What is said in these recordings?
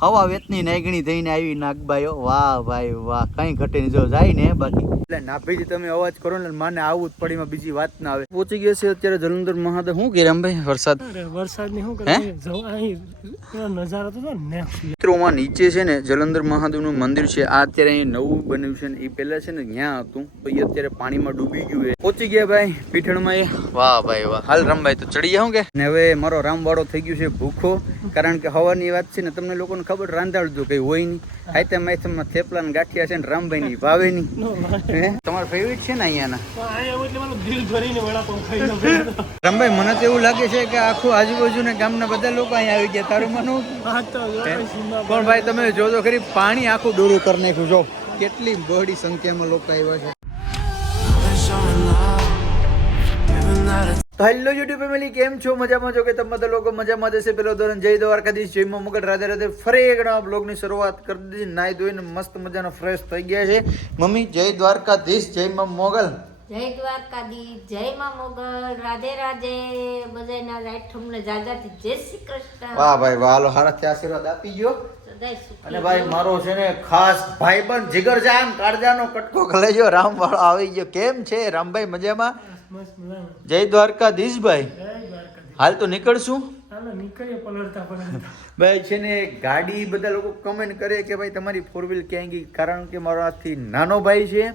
હવા વેતની નાગણી થઈને આવી નાગબાઈઓ. વાહ ભાઈ વાહ કઈ ઘટે નહીં. જો જાય ને બાકી. એટલે નાભીથી તમે અવાજ કરો ને માને આવું જ પડીમાં બીજી વાત ના આવે. પહોંચી ગયા છે અત્યારે જલંધર મહાદેવ. શું કે રામભાઈ વરસાદ? વરસાદની શું? કરે? જવ અહીં એનો નજારો તો ને. મિત્રોમાં નીચે છે ને જલંધર મહાદેવનું મંદિર છે. આ અત્યારે અહીં નવું બન્યું છે ને એ પહેલા છે ને ત્યાં હતું. પછી અત્યારે પાણીમાં ડૂબી ગયું છે. પહોંચી ગયા ભાઈ પીઠણમાં એ. વાહ ભાઈ વાહ. હાલ રામભાઈ તો ચડી જાઉં કે? ને હવે મારો રામવાળો થઈ ગયું છે ભૂખો. કારણ કે હવાની વાત છે ને તમને લોકોને ખબર રાંધાડજો કઈ હોય નહીં. હાઈતે માઈથમાં થેપલા ને ગાંઠિયા છે ને રામભાઈ ની ભાવે. નહીં તમારો ફેવરિટ છે ને અહીંયાના? રામભાઈ મને તો એવું લાગે છે કે આખું આજુબાજુ ને ગામના બધા લોકો અહીંયા આવી ગયા. તારું મનું હા તો જો હે? સીમા પણ ભાઈ તમે જોજો ખરી પાણી આખું ડોરું કરી નાખ્યું. જો કેટલી બહોળી સંખ્યામાં લોકો આવ્યા છે. તો હેલો યુટ્યુબ ફેમિલી કેમ છો? મજામાં છો કે તમે બધા લોકો મજામાં જશે પેલો ધોરણ જય દ્વારકાધીશ જય મગર રાધે રાધે ફરી એક નવા બ્લોગની શરૂઆત કરી દીધી. નાઈ ધોઈને મસ્ત મજાનો ફ્રેશ થઈ ગયા છે. મમ્મી જય દ્વારકાધીશ જય માં મોગલ. જય દ્વારકાધીશ જય માં મોગલ. રાધે રાધે. બધાના રાઠમને જાજાથી જય શ્રી કૃષ્ણ. વાહ ભાઈ વાહ. હાલો હારાથી આશીર્વાદ આપી ગયો અને ભાઈ મારો છે ને ખાસ ભાઈબંધ જીગરજાન કાળજાનો કટકો ખલેજો રામવાળો આવી ગયો. કેમ છે? રામભાઈ મજામાં? જય દ્વારકાધીશ ભાઈ. હાલ તો નીકળશું? ભાઈ છે ને ગાડી બધા લોકો કમેન્ટ કરે કે ભાઈ તમારી ફોર વ્હીલ ક્યાં ગઈ? કારણ કે મારો આથી નાનો ભાઈ છે.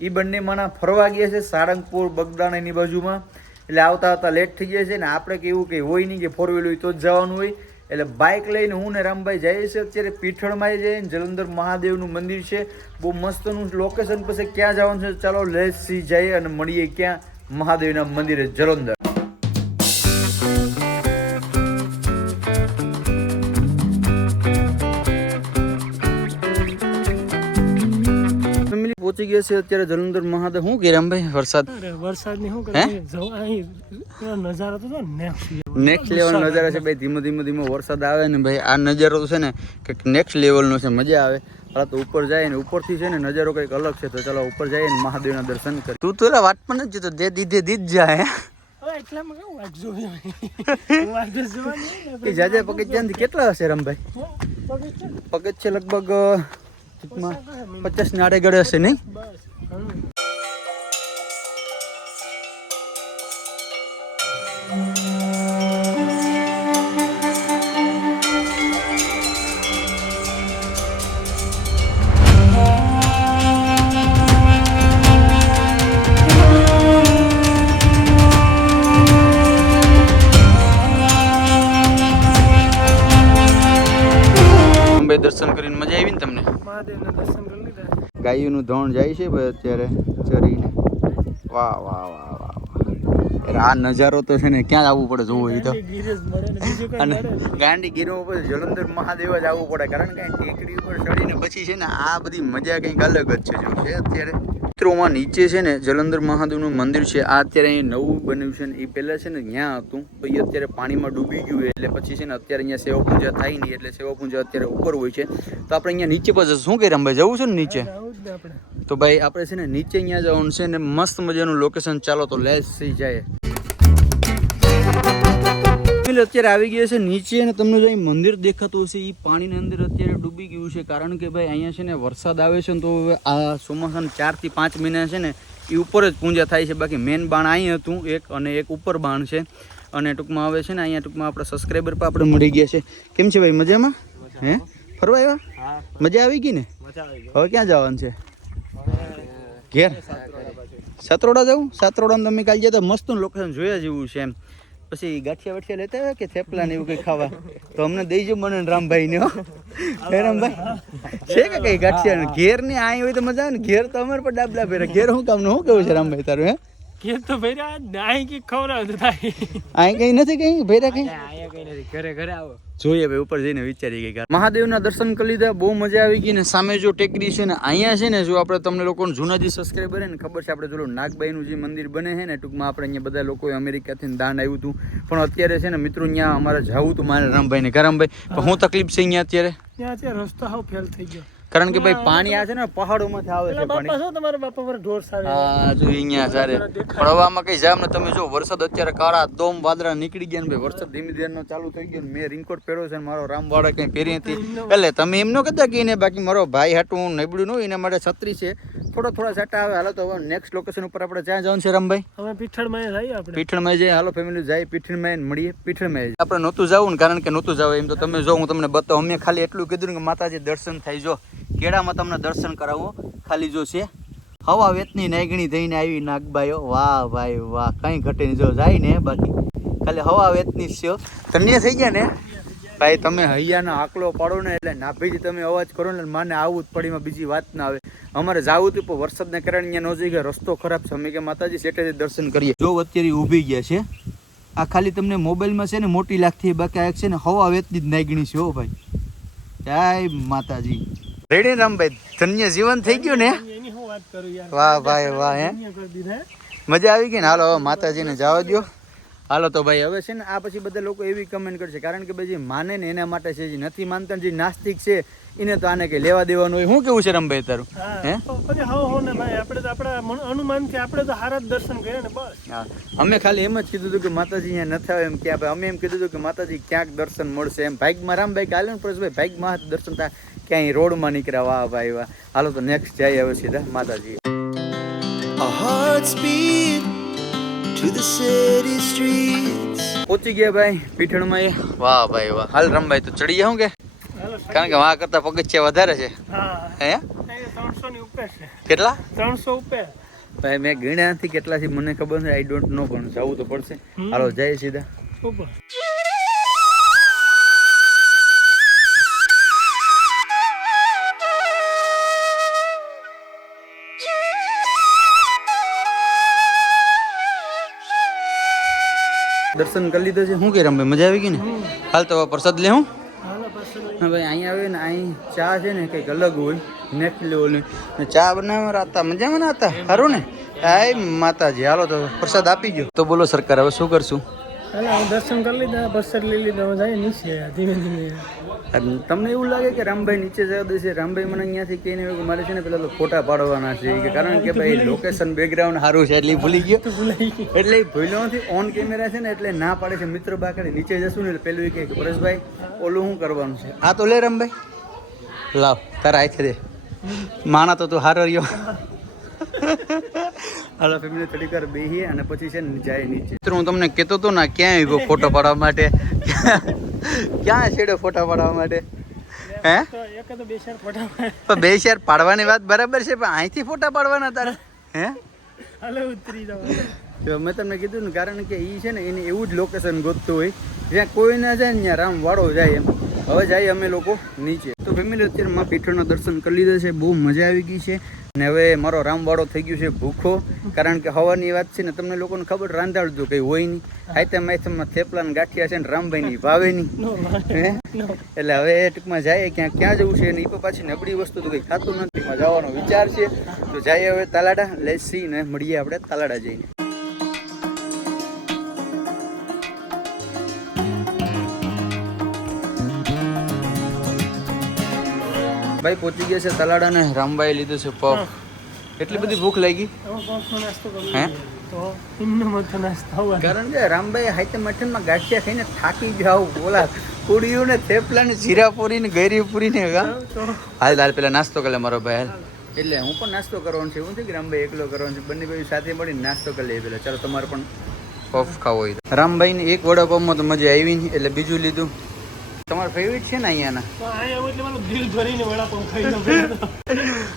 એ બંને માણા ફરવા ગયા છે સારંગપુર બગદાણા એની બાજુમાં. એટલે આવતા આવતા લેટ થઈ જાય છે ને આપણે કેવું કંઈ હોય નહીં કે ફોર વ્હીલ હોય તો જ જવાનું હોય. એટલે બાઇક લઈને હું ને રામભાઈ જઈએ છીએ. અત્યારે પીઠળમાં જઈએ જલંધર મહાદેવનું મંદિર છે. બહુ મસ્તનું લોકેશન પછી ક્યાં જવાનું છે? ચાલો લેસી જઈએ અને મળીએ ક્યાં? મહાદેવના મંદિરે જલંધર. ફેમિલી પહોંચી ગયા છે અત્યારે જલંધર મહાદેવ. શું કે ભાઈ વરસાદ? વરસાદ વરસાદની શું? કરે? નજારો તો નેક્સ્ટ લેવલ નજારા. છે ભાઈ. ધીમે ધીમે ધીમે વરસાદ આવે ને ભાઈ આ નજારો છે ને કે નેક્સ્ટ લેવલનો છે મજા આવે. પેલા તો ઉપર જાય ને ઉપરથી છે ને નજારો કંઈક અલગ છે તો ચાલો ઉપર જઈએ ને મહાદેવના દર્શન કરે તું તો એલા વાત પણ નથી જતો દે દીધે દીધ જાય જ કે જાજે પગજ કેટલા હશે રમભાઈ? હે? છે લગભગ પચાસ ને આડે ગળે હશે નહીં? બસ દર્શન કરીને મજા આવી ને તમને? મહાદેવના દર્શન કરી લીધા. ગાયોનું ધોણ જાય છે ભાઈ અત્યારે ચરીને. વાહ વાહ વાહ વાહ આ નજારો તો છે ને ક્યાં આવવું પડે જોવું એ તો. અને ગાંડી ગીરો ઉપર જલંધર મહાદેવ જ આવવું પડે કારણ કે ટેકડી ઉપર ચડીને પછી છે ને આ બધી મજા કંઈક અલગ જ છે જો છે અત્યારે. મિત્રોમાં નીચે છે ને જલંધર મહાદેવનું મંદિર છે. આ અત્યારે અહીં નવું બન્યું છે ને એ પહેલાં છે ને ત્યાં હતું. પછી અત્યારે પાણીમાં ડૂબી ગયું એટલે પછી છે ને અત્યારે અહીંયા સેવા પૂજા થાય નહીં એટલે સેવા પૂજા અત્યારે ઉપર હોય છે. તો આપણે અહીંયા નીચે પાસે શું કરી રમભાઈ જવું છે ને નીચે? તો ભાઈ આપણે છે ને નીચે અહીંયા જવાનું છે ને મસ્ત મજાનું લોકેશન ચાલો તો લેસ થઈ જાય ફેમિલી અત્યારે આવી ગયા છે નીચે અને તમને જે મંદિર દેખાતું હશે એ પાણીની અંદર અત્યારે ડૂબી ગયું છે કારણ કે ભાઈ અહીંયા છે ને વરસાદ આવે છે ને તો હવે આ ચોમાસાના ચારથી પાંચ મહિના છે ને એ ઉપર જ પૂજા થાય છે. બાકી મેન બાણ અહીં હતું એક અને એક ઉપર બાણ છે. અને ટૂંકમાં હવે છે ને અહીંયા ટૂંકમાં આપણા સબસ્ક્રાઈબર પણ આપણે મળી ગયા છે. કેમ છે ભાઈ મજામાં? હે? ફરવા આવ્યા? મજા આવી ગઈ ને? હવે ક્યાં જવાનું છે? ઘેર? સાતરોડા જવું? સાતરોડા તમે કાલે જતા મસ્ત લોકેશન જોયા જેવું છે એમ. પછી ગાંઠિયા વાઠિયા લેતા આવ્યા કે થેપલા ને એવું કંઈ ખાવા? તો અમને દઈજો મને રામભાઈ ને હે. રામભાઈ? છે કે કઈ ગાંઠિયા ઘેર ને આઈ હોય તો મજા આવે ને? ઘેર તો અમારે પર ડાબલા ફેરા ઘેર હું કામ શું કેવું છે રામભાઈ તારું હે? ઘેર તો ભાઈ નાઈ કે ખવડાવ તો થાય આઈ કઈ નથી કઈ? ભેરા કઈ? આયા કઈ નથી. ઘરે ઘરે આવો. જોઈએ ભાઈ, ઉપર જઈને વિચારી ગઈ મહાદેવના દર્શન કરી લીધા, બહુ મજા આવી ગઈ ને સામે જો ટેકરી છે ને અહીંયા છે ને જો આપણે તમને લોકોને જૂના જે સબસ્ક્રાઈબર ને, ખબર છે આપણે જો નાગબાઈનું જે મંદિર બને છે ને, ટૂંકમાં આપણે અહીંયા બધા લોકોએ અમેરિકાથી દાન આવ્યું હતું. પણ અત્યારે છે ને મિત્રો અહીંયા અમારે જવું હતું મારે રામભાઈ ને રામભાઈ, પણ હું તકલીફ છે અહીંયા અત્યારે? ત્યાં રસ્તો હાવ ફેલ થઈ ગયો. કારણ કે ભાઈ પાણી આ છે ને પહાડોમાંથી આવે છે પાણી. શું તમારા બાપા પર ઢોર સારે? હા જો અહીંયા સારે પડવામાં કઈ જામ ને તમે જો વરસાદ અત્યારે કાળા દોમ વાદરા નીકળી ગયા ને ભાઈ વરસાદ ધીમે ધીમે ચાલુ થઈ ગયો ને મેં રિંકોટ પહેર્યો છે ને મારો રામવાળા કઈ પહેરી હતી એટલે તમે એમ ન કહેતા કે એને બાકી મારો ભાઈ હાટું નબળું નું એના માટે છત્રી છે. થોડા થોડા સેટા આવે. હાલો તો હવે નેક્સ્ટ લોકેશન ઉપર આપણે જ્યાં જવાનું છે રામભાઈ? હવે પીઠળમાં જઈએ આપણે. પીઠણમાં જઈએ હાલો ફેમિલી જાય પીઠણમાં મળીએ પીઠણમાં જઈએ. આપણે નહોતું જવું ને કારણ કે નહોતું જવું એમ તો તમે જો હું તમને બતાવું. અમે ખાલી એટલું કીધું કે માતાજી દર્શન થાય. જો કેળામાં તમને દર્શન કરાવો ખાલી જો છે. હવા વેતની નાગણી થઈને આવી નાગબાઈઓ. વાહ ભાઈ વાહ કંઈ ઘટે નહીં. જો જાય ને બાકી. ખાલી હવા વેતની છે. ધન્ય થઈ ગયા ને? ભાઈ તમે હૈયાનો આકલો પાડો ને એટલે નાભીથી તમે અવાજ કરો ને માને આવું જ પડીમાં બીજી વાત ના આવે. અમારે જાવું હતું પણ વરસાદને કારણે અહીંયા ન જઈ ગયા. રસ્તો ખરાબ છે. અમે કે માતાજી સેટેથી દર્શન કરીએ. જો અત્યારે ઊભી ગયા છે. આ ખાલી તમને મોબાઈલમાં છે ને મોટી લાગતી બાકી આ છે ને હવા વેતની જ નાગણી છે હો ભાઈ. જય માતાજી. રેડી રામભાઈ ધન્ય જીવન થઈ ગયું ને? વાહ ભાઈ વાહ હે. મજા આવી ગઈ ને? હાલો માતાજીને જવા દો હાલો તો ભાઈ હવે છે ને આ પછી બધા લોકો એવી કમેન્ટ કરશે કારણ કે ભાઈ જે માને ને એના માટે છે જે નથી માનતા જે નાસ્તિક છે એને તો આને કઈ લેવા દેવાનું હોય. શું કેવું છે રમભાઈ તારું? હે હા? પછી હો હો ને ભાઈ આપણે તો આપણા અનુમાન અનુમાનથી આપણે તો હારા જ દર્શન કર્યા ને બસ. હા અમે ખાલી એમ જ કીધું હતું કે માતાજી અહીંયા નથી આવે એમ કે ભાઈ અમે એમ કીધું હતું કે માતાજી ક્યાંક દર્શન મળશે એમ. ભાઈકમાં રામભાઈ કાલે ને ભાઈ ભાઈકમાં માં દર્શન થાય ક્યાંય રોડમાં નીકળ્યા વાહ ભાઈ વાહ. હાલો તો નેક્સ્ટ જાય હવે સીધા માતાજી. A heart to the city streets. પહોંચી ગયા ભાઈ પીઠણમાં એ. વાહ ભાઈ વાહ. હાલ રમભાઈ તો ચડી જાઉં કે? કારણ કે વાહ કરતા પગથિયા વધારે છે. હે. ત્રણસો ની ઉપર છે. કેટલા? ત્રણસો ઉપર. ભાઈ મેં ગણ્યા નથી કેટલા છે મને ખબર નથી આઈ ડોન્ટ નો પણ જવું તો પડશે. હાલો જાય સીધા. ઉપર દર્શન કરી લીધો છે. શું કે રમે મજા આવી ગઈ ને? હાલ તો પ્રસાદ લે હું. ભાઈ અહીંયા આવે ને અહીં ચા છે ને કંઈક અલગ હોય. નેક્સ્ટ લેવલની ને ચા બનાવવા રાતા મજામાં ના હતા? સારું ને? હાય માતાજી હાલો તો પ્રસાદ આપી ગયો તો બોલો સરકાર હવે શું કરશું? હાલો હું દર્શન કરી લીધા બસર લઈ લીધા હું જાય નીચે ધીમે ધીમે. તમને એવું લાગે કે રામભાઈ નીચે જવા દેશે રામભાઈ મને અહીંયાથી કહીને કે મારે છે ને પેલા તો ફોટા પાડવાના છે. કે કારણ કે ભાઈ લોકેશન બેકગ્રાઉન્ડ સારું છે એટલે ભૂલી ગયો. એટલે ભૂલ્યો નથી. ઓન કેમેરા છે ને એટલે ના પાડે છે. મિત્ર બાકડે નીચે જશું ને એટલે પેલું એ કહે કે પરેશભાઈ ઓલું શું કરવાનું છે? આ તો લે રામભાઈ. લાવ તારા આખે દે. માણા તો તું હારો રહ્યો. હાલો ફેમિલી થોડીક વાર બેહીએ અને પછી છે ને જાય નીચે. મિત્રો હું તમને કહેતો હતો ને ક્યાં આવ્યો ફોટો પાડવા માટે? ક્યાં છેડો ફોટા પાડવા માટે? હે? તો એક બે શેર પાડવાની વાત બરાબર છે પણ અહીંથી ફોટા પાડવાના તારે? હે? હાલો ઉતરી જાવ તો મેં તમને કીધું ને કારણ કે એ છે ને એને એવું જ લોકેશન ગોતતું હોય. જ્યાં કોઈ ના જાય ને ત્યાં રામ વાળો જાય એમ. હવે જાય અમે લોકો નીચે. તો ફેમિલી અત્યારે માં પીઠળના દર્શન કરી લીધા છે. બહુ મજા આવી ગઈ છે. ને હવે મારો રામવાડો થઈ ગયો છે ભૂખો. કારણ કે હવાની વાત છે ને તમને લોકોને ખબર રાંધાડજો કંઈ હોય નહીં. આઈટમ આઈટમમાં થેપલા ને ગાંઠિયા છે ને રામભાઈ ની ભાવે નહીં. હે? એટલે હવે એ ટૂંકમાં જાય ક્યાં ક્યાં જવું છે ને એ પાછી નબળી વસ્તુ તો કંઈ ખાતું નથી. જવાનો વિચાર છે. તો જઈએ હવે તાલાડા. લેસી ને મળીએ આપણે તાલાડા જઈને. ભાઈ પહોંચી ગયા છે તલાડા ને રામભાઈ લીધું છે પફ. એટલી બધી ભૂખ લાગી? હે? કારણ કે રામભાઈ હાઈતે મઠનમાં ગાંઠિયા ખાઈને થાકી જાવ બોલા પૂડીઓ ને થેપલા ને જીરા પૂરી ને ગેરી પૂરી ને હાલ હાલ પેલા નાસ્તો કરે મારો ભાઈ હાલ. એટલે હું પણ નાસ્તો કરવાનો છે. એવું નથી કે રામભાઈ એકલો કરવાનો છે. બંને ભાઈ સાથે મળીને નાસ્તો કરી લઈએ પેલા. ચાલો તમારે પણ પફ ખાવો હોય. રામભાઈને એક વડાપાવમાં તો મજા આવી નહીં એટલે બીજું લીધું. તમારું ફેવરિટ છે ને અહીંયાના.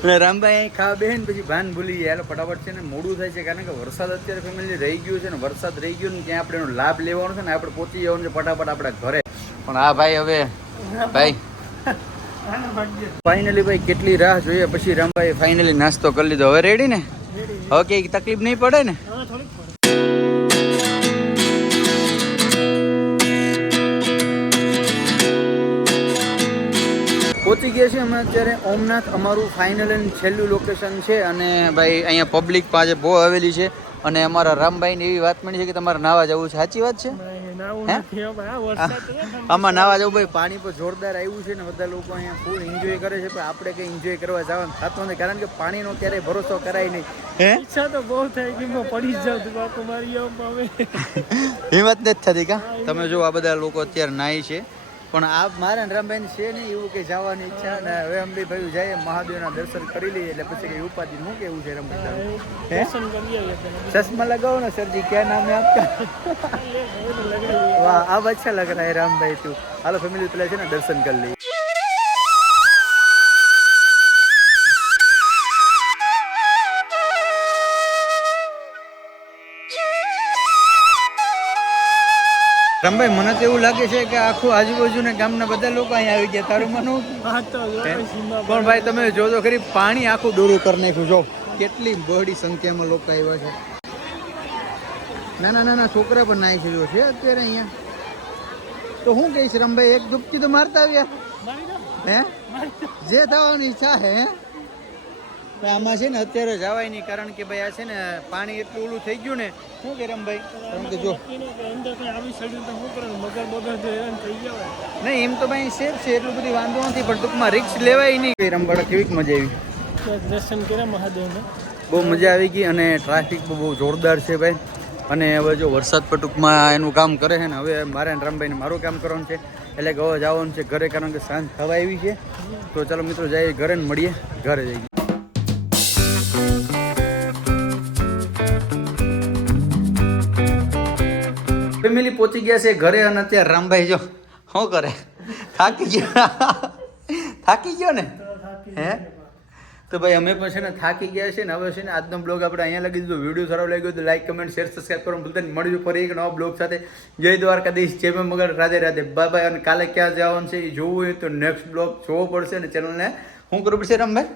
અને રામભાઈ અહીં ખાવા બે ને પછી ભાન ભૂલી જાય. એટલે ફટાફટ છે ને મોડું થાય છે કારણ કે વરસાદ અત્યારે ફેમિલી રહી ગયો છે ને વરસાદ રહી ગયો ને ત્યાં આપણે એનો લાભ લેવાનો છે ને આપણે પહોંચી જવાનું છે ફટાફટ આપણા ઘરે. પણ આ ભાઈ હવે ભાઈ. ફાઇનલી ભાઈ કેટલી રાહ જોઈએ. પછી રામભાઈ ફાઇનલી નાસ્તો કરી લીધો. હવે રેડી ને. હવે કઈ તકલીફ નહીં પડે ને? પહોંચી ગયા છે અમે અત્યારે. ઓમનાથ અમારું ફાઇનલ એન્ડ છેલ્લું લોકેશન છે અને ભાઈ અહીંયા પબ્લિક પાસે બહુ આવેલી છે. અને અમારા રામભાઈને એવી વાત મળી છે કે તમારે નાવા જવું છે. સાચી વાત છે? આમાં નાવા જવું ભાઈ પાણી પર જોરદાર આવ્યું છે ને બધા લોકો અહીંયા ફૂલ એન્જોય કરે છે પણ આપણે કંઈ એન્જોય કરવા જવાનું થતું નથી કારણ કે પાણીનો ક્યારેય ભરોસો કરાય નહીં. હે? ઈચ્છા તો બહુ થાય કે હું પડી જ જાઉં બાપુ મારી હિંમત નથી થતી કા? તમે જો આ બધા લોકો અત્યારે નાય છે. પણ આ મારે રમબેન છે ને એવું કે જવાની ઈચ્છા ને હવે અંબી ભાઈ જાય જઈએ મહાદેવના દર્શન કરી લઈએ એટલે પછી કઈ ઉપાધિ શું કેવું છે રમબેન ચશ્મા લગાવો ને સરજી ક્યાં નામે આપતા? વાહ આ અચ્છા લગ રહા હે રામભાઈ તું. હાલો ફેમિલી પેલા છે ને દર્શન કરી લઈએ. રામભાઈ મને તો એવું લાગે છે કે આખું આજુબાજુના ગામના બધા લોકો અહીંયા આવી ગયા. તારું મન હું હા તો જો હે? ભાઈ સીમા પણ ભાઈ તમે જોજો ખરી પાણી આખું દોરું કરી નાખ્યું. જો કેટલી બહોળી સંખ્યામાં લોકો આવ્યા છે. નાના નાના છોકરા પણ નાઈ થયો છે અત્યારે અહીંયા. તો હું કહીશ રમભાઈ એક ડૂબકી તો મારતા આવ્યા. હે? જે થવાની ઈચ્છા હે? આમાં છે ને અત્યારે જવાય નહીં, કારણ કે ભાઈ આ છે ને પાણી એટલું ઓલું થઈ ગયું ને. શું કે રમભાઈ? કારણ કે જો નહીં, એમ તો ભાઈ સેફ છે, એટલું બધી વાંધો નથી, પણ ટૂંકમાં રિક્સ લેવાય નહીં. રમવાડા કેવી મજા આવી? દર્શન કર્યા મહાદેવને બહુ મજા આવી ગઈ અને ટ્રાફિક બહુ જોરદાર છે ભાઈ. અને હવે જો વરસાદ પર ટૂંકમાં એનું કામ કરે છે ને, હવે મારે રમભાઈને મારું કામ કરવાનું છે. એટલે કે હવે જવાનું છે ઘરે, કારણ કે સાંજ થવા આવી છે. તો ચાલો મિત્રો, જઈએ ઘરે મળીએ. ઘરે જઈએ. પહોંચી ગયા છે ઘરે અને અત્યારે રામભાઈ જો શું કરે? થાકી ગયો. થાકી ગયો ને? હે? તો ભાઈ અમે પણ છે ને થાકી ગયા છે ને હવે છે ને આજનો બ્લોગ આપણે અહીંયા લગી દીધો. વીડિયો સારો લાગ્યો તો લાઈક કમેન્ટ શેર સબસ્ક્રાઈબ કરવાનું ભૂલતા નહીં. મળ્યું ફરી એક નવા બ્લોગ સાથે. જય દ્વારકાધીશ. જય મગર. રાધે રાધે. બાય બાય અને કાલે ક્યાં જવાનું છે એ જોવું હોય તો નેક્સ્ટ બ્લોગ જોવો પડશે ને ચેનલને. શું કરવું પડશે રમભાઈ?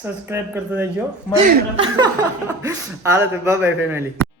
સબસ્ક્રાઈબ કરતા રહેજો. હાલ તો બાય બાય ફેમિલી